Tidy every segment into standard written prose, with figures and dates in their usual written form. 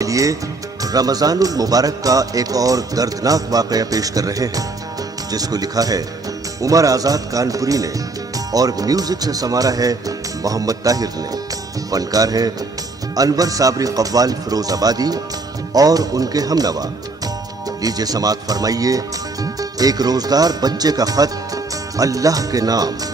लिए रमजानुल मुबारक का एक और दर्दनाक वाकया पेश कर रहे हैं, जिसको लिखा है उमर आजाद कानपुरी ने और म्यूजिक से संवारा है मोहम्मद ताहिर ने। फनकार है अनवर साबरी कव्वाल फिरोजाबादी और उनके हमनवा। लीजिए समात फरमाइए एक रोजदार बच्चे का खत अल्लाह के नाम।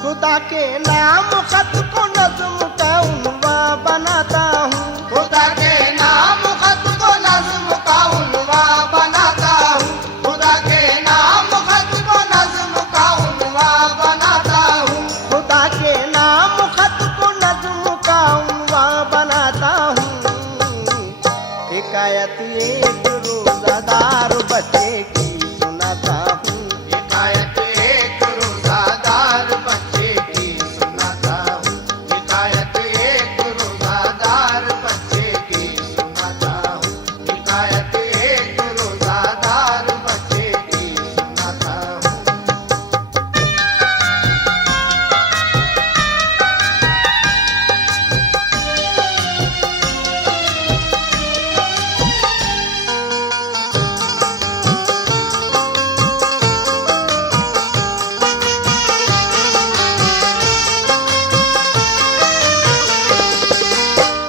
खुदा के नाम खत को नज़्म का उन्वा बनाता हूँ। खुदा के नाम खत को नज़्म का उन्वा बनाता हूँ। खुदा के नाम खत को नज़्म का उन्वा बनाता हूँ। खुदा के नाम खत को नज़्म का उन्वा बनाता हूँ। हिकायत एक रोज़ादार बच्चे की सुनाता हूँ। हिकायत एक रोज़ादार बच्चे की सुनाता हूँ। हिकायत एक रोज़ादार बच्चे की सुनाता हूँ। हिकायत एक रोज़ादार बच्चे की सुनाता हूँ।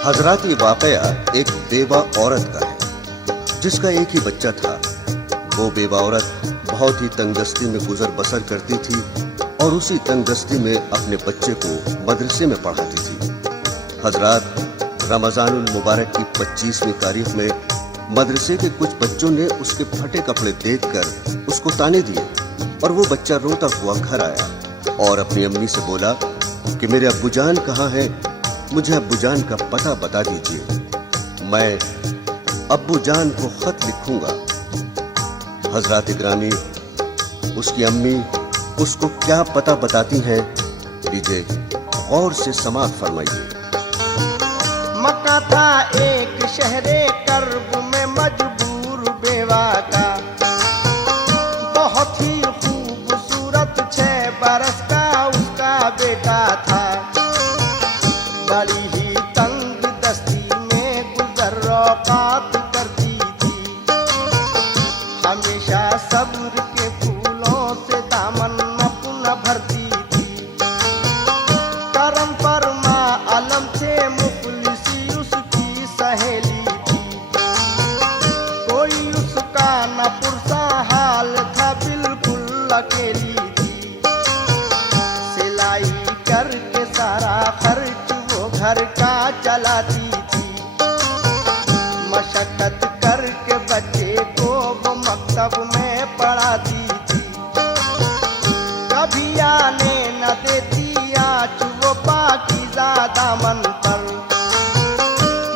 हजरात, ये वाकया एक बेवा औरत का है जिसका एक ही बच्चा था। वो बेवा औरत बहुत ही तंगदस्ती में गुजर बसर करती थी और उसी तंगदस्ती में अपने बच्चे को मदरसे में पढ़ाती थी। हजरात, रमजानुल मुबारक की 25वीं तारीख में मदरसे के कुछ बच्चों ने उसके फटे कपड़े देखकर उसको ताने दिए और वो बच्चा रोता हुआ घर आया और अपनी अम्मी से बोला कि मेरे अब्बूजान कहाँ हैं, मुझे अब्बूजान का पता बता दीजिए, मैं अब्बूजान को खत लिखूंगा। हजरात इकरामी, उसकी अम्मी उसको क्या पता बताती हैं, लीजिए गौर से समात फरमाइए। मक्का था एक शहरे कर्ब में मजबूर बेवा का, बहुत ही खूबसूरत 6 बरस का उसका बेटा था। बड़ी ही तंग दस्ती में गुजर औकात करती थी। हमेशा सब्र के फूलों से दामन अपना भरती थी। करम फरमा अलम से मुफलिसी उसकी सहेली थी। कोई उसका न पुरसा हाल था, बिल्कुल अकेली थी। सिलाई करके सारा खर्च घर का चलाती थी। मशक्कत करके बच्चे को वो मकतब में पढ़ाती थी। कभी आने न देती आँच वो पाकीज़ा दामन पर।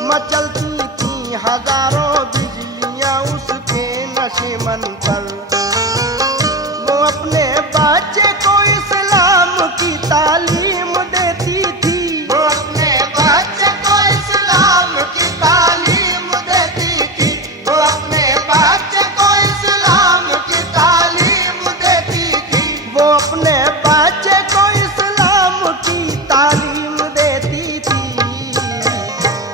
मचलती थी हजारों बिजलियाँ उसके नशीमन पर। वो अपने बच्चे को इस्लाम की तालीम देती थी।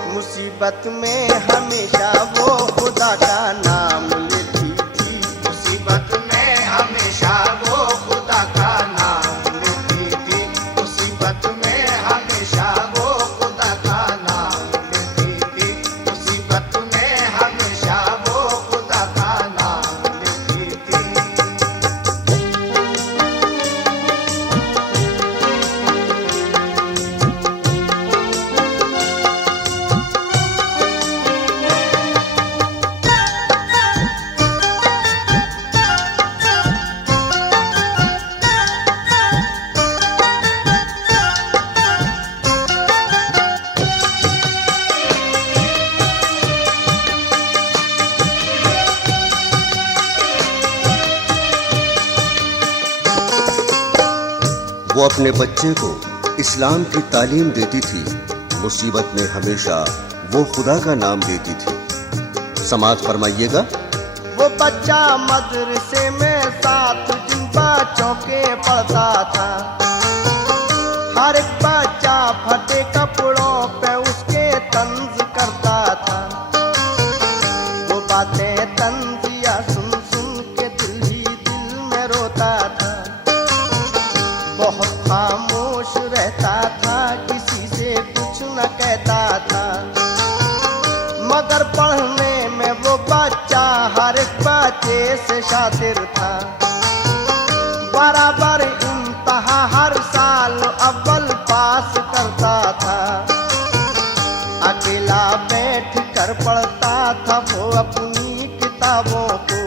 मुसीबत में हमेशा वो खुदा का नाम लेती थी। मुसीबत वो अपने बच्चे को इस्लाम की तालीम देती थी। मुसीबत में हमेशा वो खुदा का नाम लेती थी। समाअत फरमाइएगा। वो बच्चा मदरसे में 7 जिन बच्चों के पढ़ता था। हर एक बच्चा फटे कपड़ों पे उसके तंज करता था। वो बातें तंजिया सुन सुन के दिल ही दिल में रोता था। बहुत खामोश रहता था, किसी से कुछ न कहता था। मगर पढ़ने में वो बच्चा हर एक बच्चे से शातिर था। बराबर इम्तिहान हर साल अव्वल पास करता था। अकेला बैठ कर पढ़ता था वो अपनी किताबों को।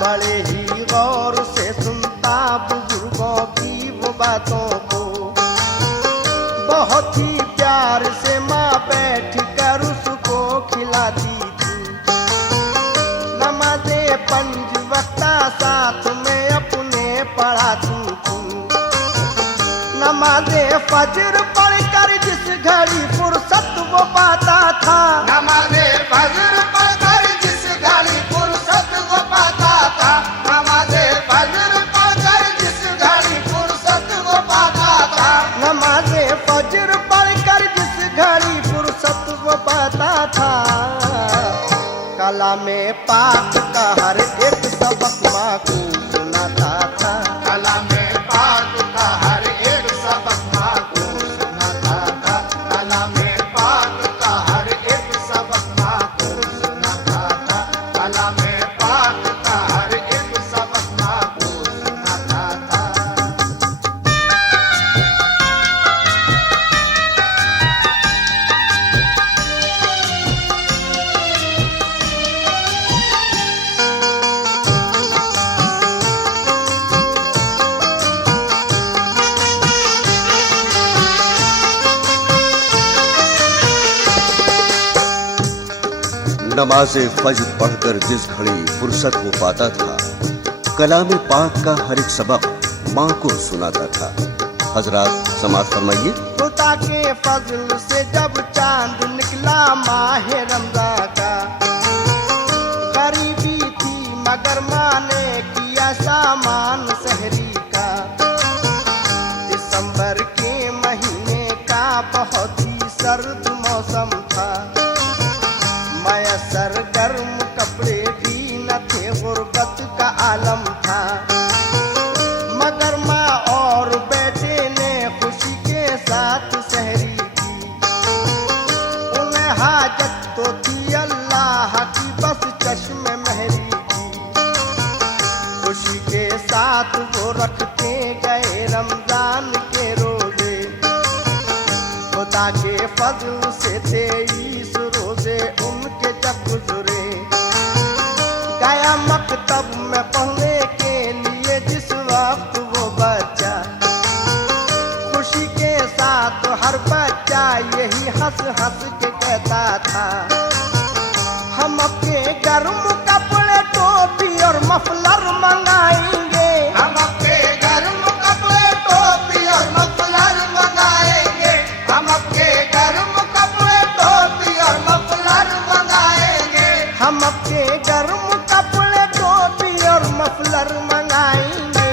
बड़े ही गौर से सुनता बुजुर्गों की वो बातों को। बहुत ही प्यार से माँ बैठ कर उसको खिलाती थी। नमाज़े 5 वक्त साथ में अपने पढ़ाती थी। नमाज़े फजर पढ़कर जिस घड़ी फुर्सत वो पाता था। नमाज़े फजर पढ़कर जिस घड़ी फुर्सत वो पाता था। नमाज़े फजर पढ़कर जिस घड़ी फुर्सत वो पाता था। नमाज़े फजर पढ़कर जिस घड़ी फुर्सत वो पाता था। कलामे पाक का हर एक सबक माँ को सुनाता था। कलामे पाक का हर एक सबक माँ को सुनाता था। कलामे पाक का हर एक सबक माँ को सुनाता था। कलामे पाक का हर एक सबक माँ को सुनाता था। नमाज़े फज्र पढ़कर जिस घड़ी फुर्सत वो पाता था। कलाम पाक का हर एक सबक माँ को सुनाता था। हजरात समाअत फरमाइए। खुदा के फजल से जब चांद निकला माह रमज़ान का। गरीबी थी मगर माँ ने किया सामान सहरी का। दिसंबर के महीने का बहुत ही सर्द मौसम था। मयसर गर्म कपड़े भी न थे, गुर्बत का आलम था। मगर माँ और बेटे ने खुशी के साथ सहरी की। उन्हें हाजत तो थी अल्लाह की, बस चश्मे महरी की। खुशी के साथ वो रखते गए रमजान के रोजे। खुदा के फजल से 23 रोजे उनके जब गुजरे। गया मकतब में पढ़ने के लिए जिस वक्त वो बच्चा। खुशी के साथ हर बच्चा यही हंस हंस के कहता था। हम अपने गर्म कपड़े टोपी और मफलर मंगाएंगे। हम अपने गर्म कपड़े टोपी और मफलर मंगाएंगे। हम अपने गर्म कपड़े टोपी और मफलर मंगाएंगे। हम अपने गर्म कपड़े टोपी और मफलर मंगाएंगे।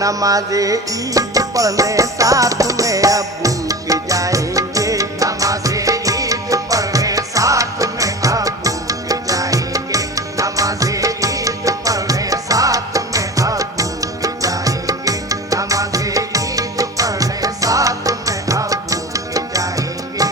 नमाज़े ईद पढ़ने साथ में अबू के जाएंगे। नमाज़े ईद पढ़ने साथ में अबू के जाएंगे। नमाज़े ईद पढ़ने साथ में अबू के जाएंगे। नमाज़े ईद पढ़ने साथ में अबू के जाएंगे।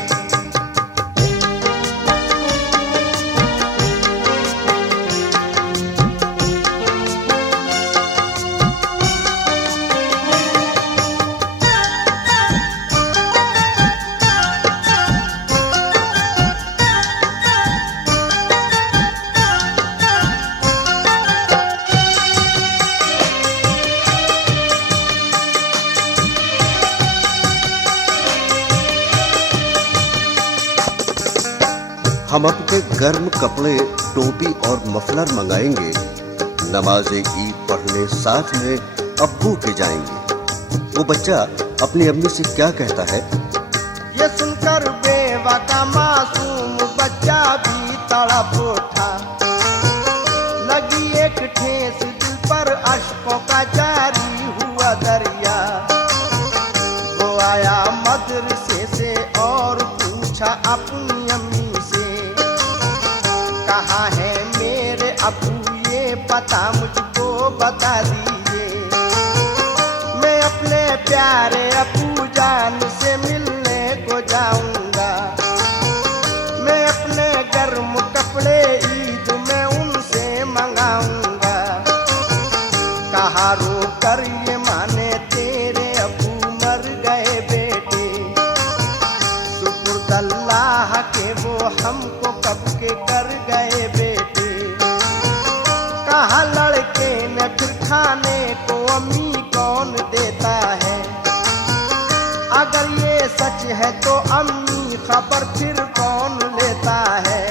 हम अपने गर्म कपड़े टोपी और मफलर मंगाएंगे। नमाज़े ईद पढ़ने साथ में अब्बू के जाएंगे। वो बच्चा अपनी अम्मी से क्या कहता है? ये सुनकर बेवा का मासूम बच्चा भी तड़प उठा। लगी एक ठेस दिल पर, अश्कों का जारी हुआ दरिया। वो आया मदरसे से और पूछा अपनी अम्मी से, कहाँ है मेरे अबू, ये पता मुझको बता दीजिए। मैं अपने प्यारे अबू जान से मिलने को जाऊंगा। मैं अपने गर्म कपड़े ईद में उनसे मंगाऊंगा। कहा रो कर ये माने तेरे अबू मर गए बेटे। शुक्र अल्लाह के वो हमको कब के कर गए बेटे। कहा लड़के ने फिर खाने को अम्मी कौन देता है। अगर ये सच है तो अम्मी खबर फिर कौन लेता है।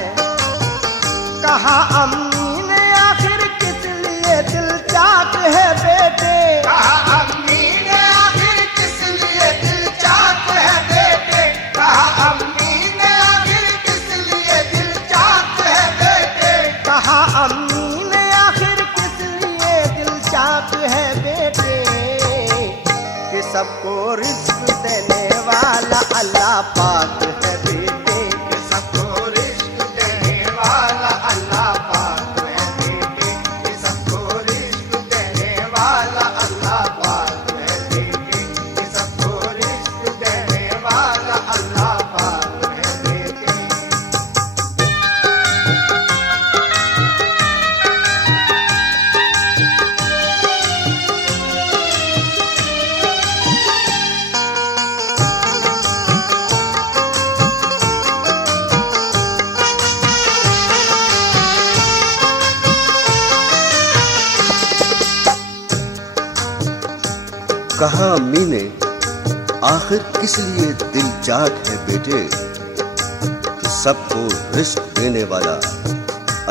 कहा अम्मी ने आखिर किस लिए दिल चाक है बेटे। कहा अम्मी ने आखिर किस लिए दिल चाक है बेटे। कहा अम्मी ने आखिर किस लिए दिल चाक है बेटे। कहा अम्मी ने आखिर किस लिए दिल चाक है बेटे। कि सबको रिज़्क़ देने वाला अल्लाह पाक है बेटे। कि सबको रिज़्क़ देने वाला अल्लाह पाक है बेटे। कि सबको रिज़्क़ देने वाला अल्लाह पाक है बेटे। कि सबको रिज़्क़ देने वाला अल्लाह पाक है बेटे। कहा अम्मी ने आखिर किस लिए दिल चाक है बेटे। कि सबको रिज़्क़ देने वाला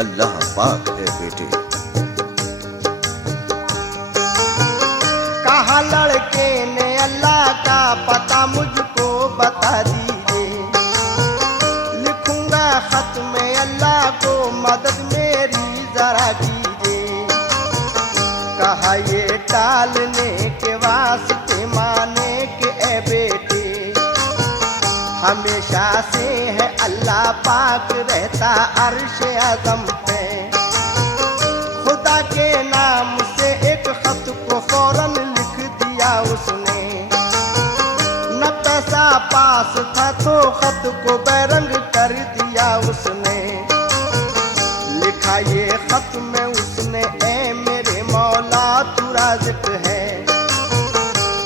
अल्लाह पाक है बेटे। कहा लड़के ने अल्लाह का पता मुझको बता दीजिए। लिखूंगा खत में अल्लाह को मदद मेरी जरा कीजिए। कहा ये टालने के वास्ते माने के ए बेटे। हमेशा से है अल्लाह पाक रहता अर्श आज़म पे। खुदा के नाम से एक खत को फौरन लिख दिया उसने। न पैसा पास था तो खत को बैरंग कर दिया उसने। लिखा ये खत में उसने, ए मेरे मौला तू राज़िक है।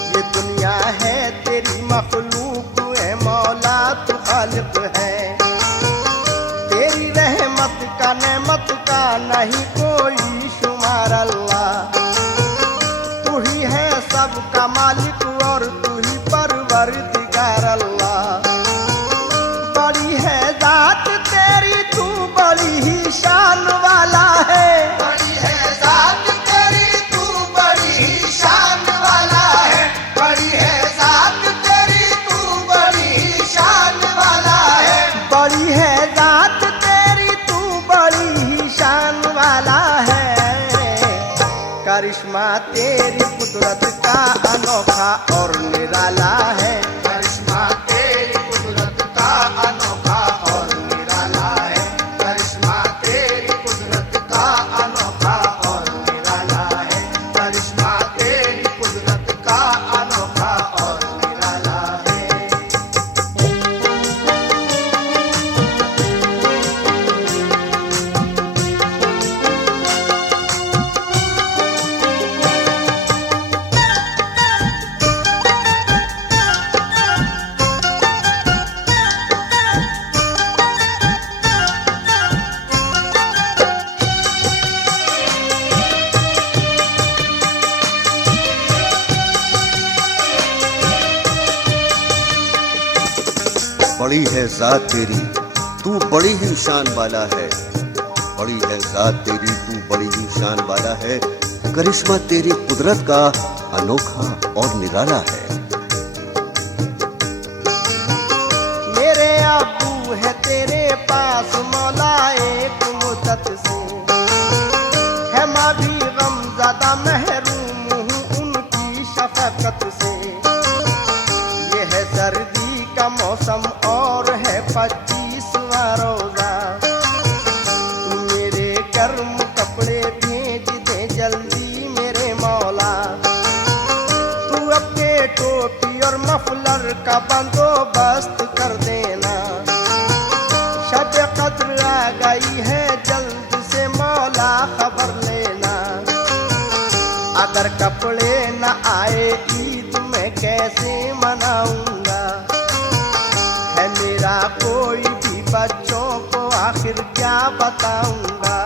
ये दुनिया है तेरी मखलूक, ए मौला तू खालिक है। तेरी रहमत का नेमत का नहीं कोई शुमार अल्लाह। तू ही है सबका मालिक और तू ही परवरदिगार अल्लाह। बड़ी है जात तेरी, तू बड़ी ही शान वाला है। बड़ी है ज़ात तेरी, तू बड़ी ही शान वाला है। बड़ी है ज़ात तेरी, तू बड़ी ही शान वाला है। बड़ी है जात तेरी, तू बड़ी ही शान वाला है। करिश्मा तेरी कुदरत का अनोखा और निराला है। करिश्मा तेरी कुदरत का अनोखा और निराला है। करिश्मा तेरी कुदरत का अनोखा और निराला है। करिश्मा तेरी कुदरत का अनोखा और निराला है। बड़ी है जात तेरी, तू बड़ी ही शान वाला है। बड़ी है जात तेरी, तू बड़ी ही शान वाला है। करिश्मा तेरी कुदरत का अनोखा और निराला है। मेरे अब्बू है तेरे पास मौला एक मुद्दत से, है माँ भी गमज़दा महरूम हूँ उनकी शफकत से। ये है सर्दी का मौसम और है 25वां रोजा, तू मेरे गर्म कपड़े भेज दे जल्दी मेरे मौला। तू अपने टोपी और मफलर का बंदोबस्त कर देना, शब कद्र आ गई है जल्द से मौला खबर लेना। अगर कपड़े न आए ईद में कैसे मनाऊंगा, है मेरा कोई भी बच्चों को आखिर क्या बताऊंगा।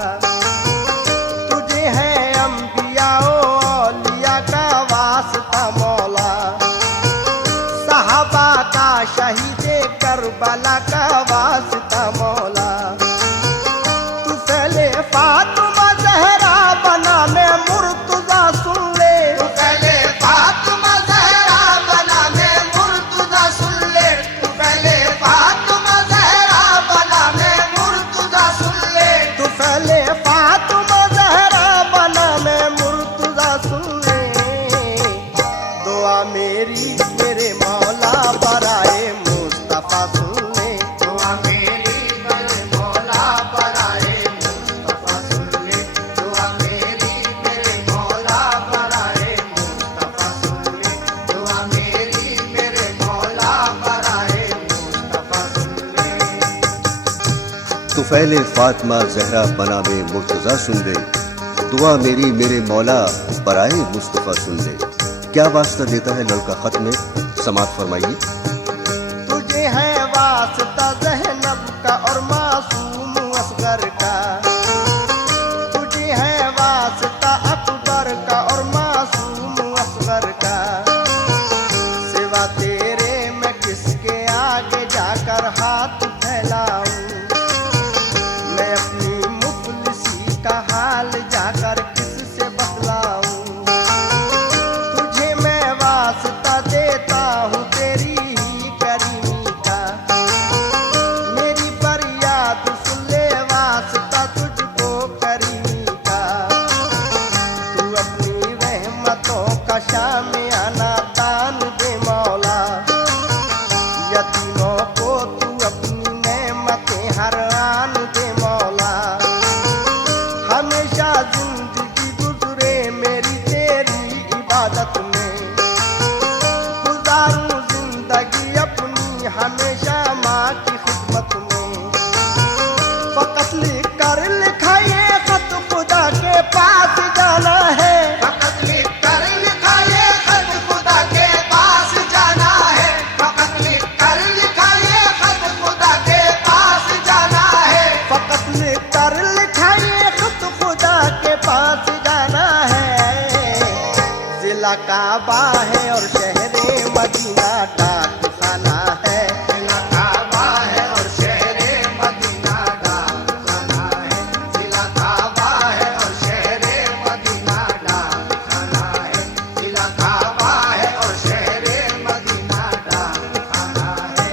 तुझे है अंबिया औलिया का वास्ता मौला, सहाबा का शहीदे करबला का वास्ता मौला। तू फैले फातिमा ज़हरा बना मैं मुर्तज़ा सुन ले, तू पहले फातिमा ज़हरा बना मैं मुर्तज़ा सुन ले, तू पहले फातिमा ज़हरा बना मैं मुर्तज़ा सुन ले। तू फैले फातिमा ज़हरा बना मैं मुर्तज़ा सुन ले। दुआ मेरी मेरे मौला बराए मुस्तफा सुन ले, दुआ मेरी मेरे मौला बराए मुस्तफा सुन ले, दुआ मेरी मेरे मौला बराए मुस्तफा सुन ले, दुआ मेरी मेरे मौला बराए मुस्तफा सुन ले। तुफैल फातिमा ज़हरा बना में मुर्तज़ा सुन ले, दुआ मेरी मेरे मौला बराए मुस्तफ़ा सुन ले। क्या वास्ता देता है लड़का खत में, समाअत फरमाइए। तुझे है वास्ता ज़हनब का और मासूम असगर का, तुझे है वास्ता अकबर का और मासूम असगर का। सिवा तेरे मैं किसके आगे जाकर हाथ फैलाऊं, मैं अपनी मुफलिसी का हाल जाकर किससे बतलाऊं। तुझे मैं वास्ता देता हूँ तेरी ही करीमी का, मेरी फरियाद सुन ले वास्ता तुझको करीमी का। तू अपनी रहमतों का शामियाना तान दे मौला, यतीमों को तू अपनी नेमतें हर आन दे मौला। हमेशा जिंदगी गुजरे मेरी तेरी इबादत में, गुजारूं जिंदगी अपनी हमेशा माँ की खिदमत में। फकत लिख कर लिखा ये खत खुदा के पास जाना है, फकत लिख कर लिखा ये खत खुदा के पास जाना है, फकत लिख कर लिखा ये खत खुदा के पास जाना है। फकत लिख कर लिखा ये खत खुदा के पास जाना है। जिला काबा है और शहरे मदीना डाक खाना है, जिला काबा है और शहरे मदीना डाक खाना है, जिला काबा है और शहरे मदीना डाक खाना है, जिला काबा है और शहरे मदीना डाक खाना है।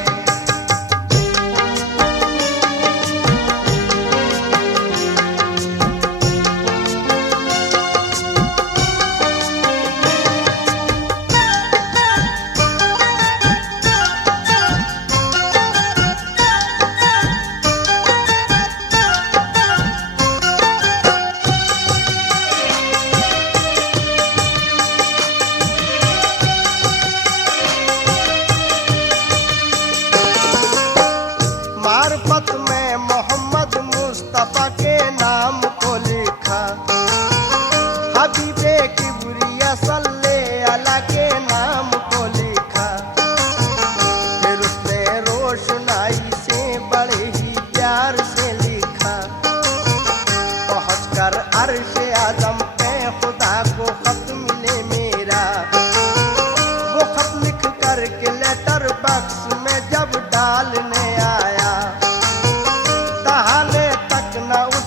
मार्फत में मोहम्मद मुस्तफा के नाम को लिखा, हबीबे किबरिया सल्ले अला के नाम को लिखा। फिर उसने रोशनाई से बड़े ही प्यार से लिखा, पहुंचकर अर्श आजम पे खुदा को खत मिले मेरा। वो खत लिख करके लेटर बक्स में जब डालने आया, दहाने तक न उस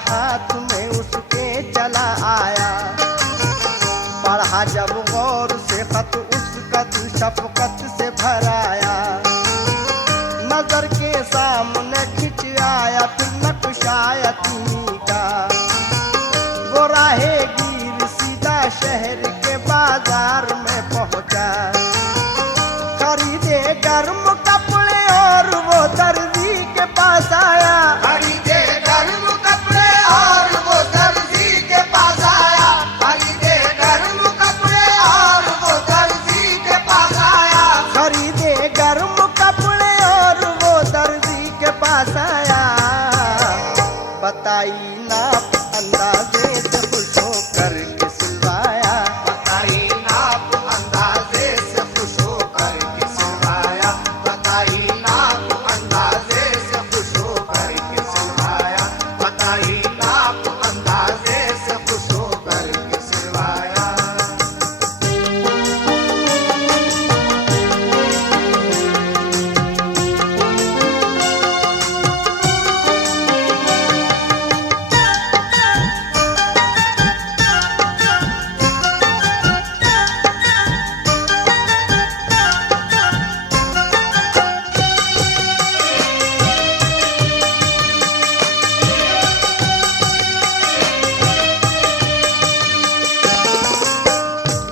हाथ में उसके चला आया। पढ़ा जब गौर से खत उसका दिल शफकत से भराया। नजर के सामने खिंच आया फिर नक्शा यतीमी का। वो राहेगीर सीधा शहर के बाजार में पहुंचा। खरीदे गर्म कपड़े और वो दर्जी के पास आया। खरीदे गर्म कपड़े और वो दर्जी के पास आया। खरीदे गर्म कपड़े और वो दर्जी के पास आया। खरीदे गर्म कपड़े और वो दर्जी के पास आया। बताई नाप अंदाजे से खुश होकर के सिलवाया। बताई नाप अंदाजे से खुश होकर के सिलवाया। बताई नाप अंदाजे से खुश होकर के सिलवाया। बताई नाप अंदाजे से खुश होकर के सिलवाया।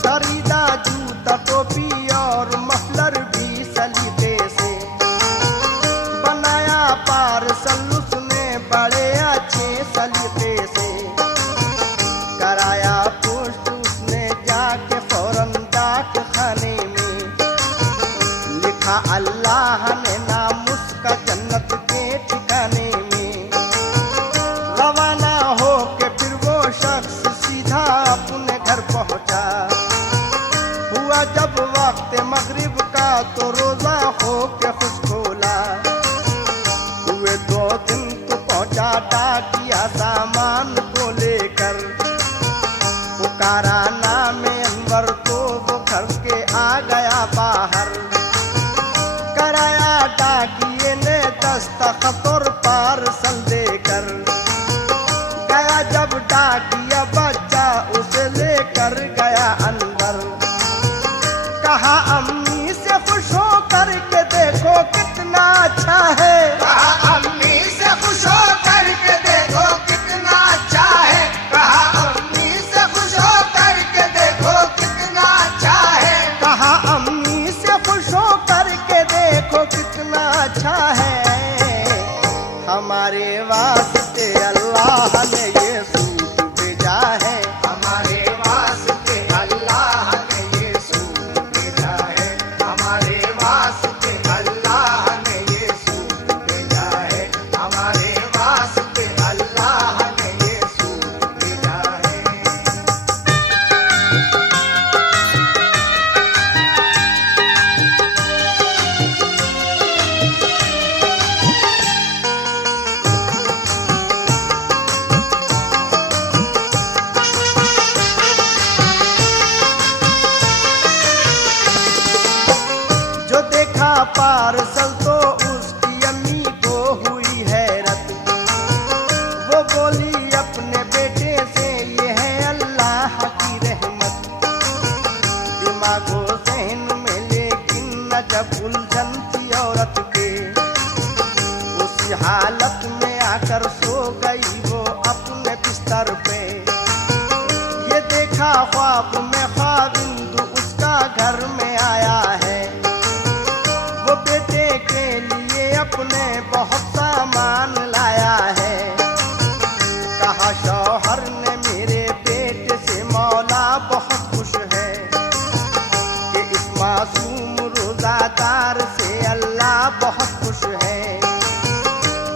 खरीदा जूता टोपी और मफलर भी सलीके से। बनाया पार्सल उसने बड़े अच्छे सलीके से। कराया पोस्ट उसने जाके फौरन डाक खाने में। लिखा अल्लाह ने नाम उसका जन्नत के ठिकाने में। रवाना हो के फिर वो शख्स सीधा अपने घर पहुंचा। हुआ जब वक्त मगरिब का तो रोजा हो के खुश खोला। हुए 2 दिन तो पहुंचा डाकिया सामान को लेकर। पुकारा नाम अनवर तो वो घर के आ गया बाहर। कराया डाकिए ने दस्तखत और पार्सल देकर। गया जब डाकिया बच्चा उसे लेकर गया अंदर। कहा अम्मी से खुश हो करके देखो कितना अच्छा है। कहा अम्मी से खुश हो करके देखो कितना अच्छा है। कहा अम्मी से खुश हो करके देखो कितना अच्छा है। कहा अम्मी से खुश हो करके देखो कितना अच्छा है। हमारे वास्ते अल्लाह ने ये सूट भेजा है। हमारे वास्ते अल्लाह ने ये सूट भेजा है। हमारे वास्ते अल्लाह ने ये सूट भेजा है। हमारे वास्ते अल्लाह ने ये सूट भेजा है। जो देखा पार्सल तो उसकी अम्मी को हुई हैरत। वो बोली अपने बेटे से ये है अल्लाह की रहमत। दिमागो जहन में लेकिन न जब उलझन थी औरत के। उसी हालत में आकर सो गई वो अपने बिस्तर पे। ये देखा ख्वाब में ख्वाबिंद उसका घर में आया है। वो बेटे के लिए अपने बहुत सामान लाया है। कहा शौहर ने मेरे बेटे से मौला बहुत खुश है कि इस मासूम रोजादार से अल्लाह बहुत खुश है।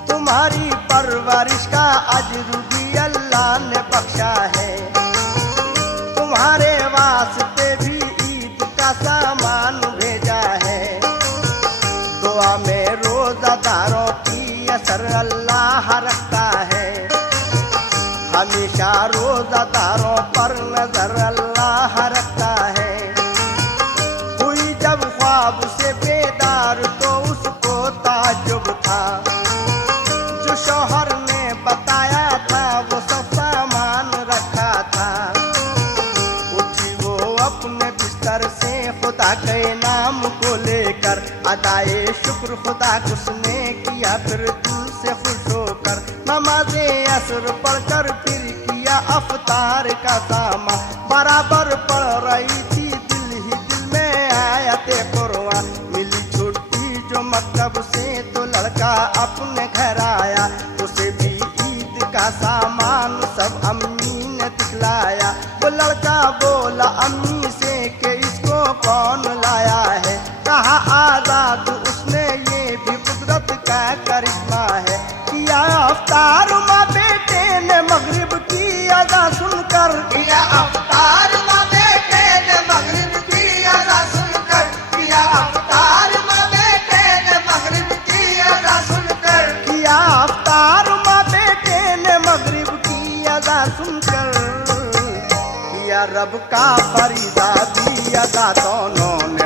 तुम्हारी परवरिश का अजर भी अल्लाह ने बख्शा है। तुम्हारे वास्ते भी ईद का सामान भेजा है। दुआ में रोजादारों की असर अल्लाह रखता है। हमेशा रोजादारों पर नजर अल्लाह रखता है। हुई जब ख्वाब से बेदार तो उसको ताज्जुब था। जो शौहर ने बताया था खुदा के नाम को लेकर अदाए शुक्र खुदा उसने किया, फिर दिल से खुश होकर नमाज़े असर पढ़कर फिर किया अफ्तार का सामा। बराबर पढ़ रही थी दिल ही दिल में आयते कुरान, मिली छुट्टी जो मकतब से तो लड़का अपने घर आया, उसे भी ईद का सामान सब अम्मी ने दिखलाया। वो लड़का बोला अम्मी से कि इसको कौन लाया है, कहा आजाद उसने ये भी कुदरत का करिश्मा है। किया अफ्तार माँ बेटे ने मगरिब की अदा सुनकर, किया अफ्तार माँ बेटे ने मगरिब की अदा सुनकर, किया अफ्तार माँ बेटे ने मगरिब की अदा सुनकर, किया अफ्तार माँ बेटे ने मगरिब की अदा सुनकर, किया रब का फरीदा भी अदा दोनों ने